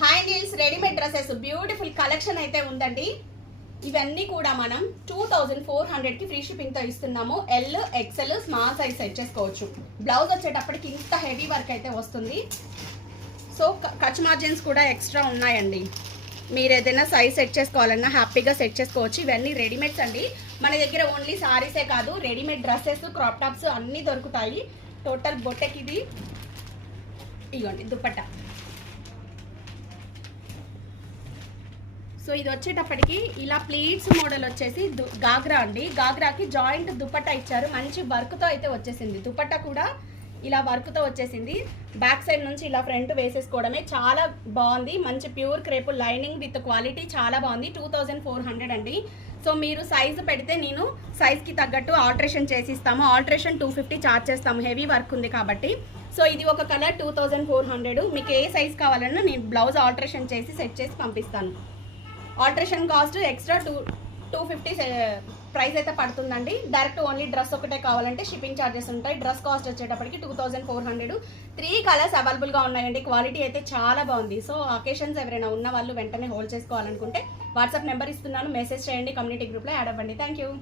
High Neels readymade dresses beautiful collection అయితే ఉందండి. ఇవన్నీ కూడా మనం 2400కి ఫ్రీ షిప్పింగ్తో ఇస్తున్నాము. L XL small size set చేసుకోవచ్చు. బ్లౌజ్ వచ్చేటప్పటికి ఇంత హెవీ వర్క్ అయితే వస్తుంది. సో కచ్ మార్జిన్స్ కూడా ఎక్స్ట్రా ఉన్నాయండి. మీరు ఏదైనా సైజ్ సెట్ చేసుకోవాలన్నా హ్యాపీగా సెట్ చేసుకోవచ్చు. ఇవన్నీ రెడీమేడ్స్ అండి. మన దగ్గర ఓన్లీ సారీసే కాదు, రెడీమేడ్ డ్రెస్సెస్, క్రాప్ టాప్స్ అన్నీ దొరుకుతాయి. టోటల్ బొట్టెకి ఇది ఇగోండి దుపట్టా. సో ఇది వచ్చేటప్పటికి ఇలా ప్లీట్స్ మోడల్ వచ్చేసి గాగ్రా అండి. గాగ్రాకి జాయింట్ దుపట్టా ఇచ్చారు. మంచి వర్క్తో అయితే వచ్చేసింది. దుపట్టా కూడా ఇలా వర్క్తో వచ్చేసింది. బ్యాక్ సైడ్ నుంచి ఇలా ఫ్రంట్ వేసేసుకోవడమే. చాలా బాగుంది. మంచి pure crepe lining with quality చాలా బాగుంది. 2400 అండి. సో మీరు సైజు పెడితే నేను సైజ్కి తగ్గట్టు ఆల్టరేషన్ చేసి ఇస్తాము. ఆల్టరేషన్ 250 ఛార్జ్ చేస్తాము. హెవీ వర్క్ ఉంది కాబట్టి. సో ఇది ఒక కలర్ 2400. మీకు ఏ సైజ్ కావాలన్నా నేను బ్లౌజ్ ఆల్టరేషన్ చేసి సెట్ చేసి పంపిస్తాను. ఆల్టరేషన్ కాస్ట్ ఎక్స్ట్రా 250 ప్రైస్ అయితే పడుతుందండి. డైరెక్ట్ ఓన్లీ డ్రెస్ ఒకటే కావాలంటే షిప్పింగ్ ఛార్జెస్ ఉంటాయి. డ్రెస్ కాస్ట్ వచ్చేటప్పటికి 2400. 3 కలర్స్ అవైలబుల్గా ఉన్నాయండి. క్వాలిటీ అయితే చాలా బాగుంది. సో అకేషన్స్ ఎవరైనా ఉన్న వాళ్ళు వెంటనే హోల్డ్ చేసుకోవాలనుకుంటే వాట్సాప్ నెంబర్ ఇస్తున్నాను, మెసేజ్ చేయండి. కమ్యూనిటీ గ్రూప్లో యాడ్ అవ్వండి. Thank you.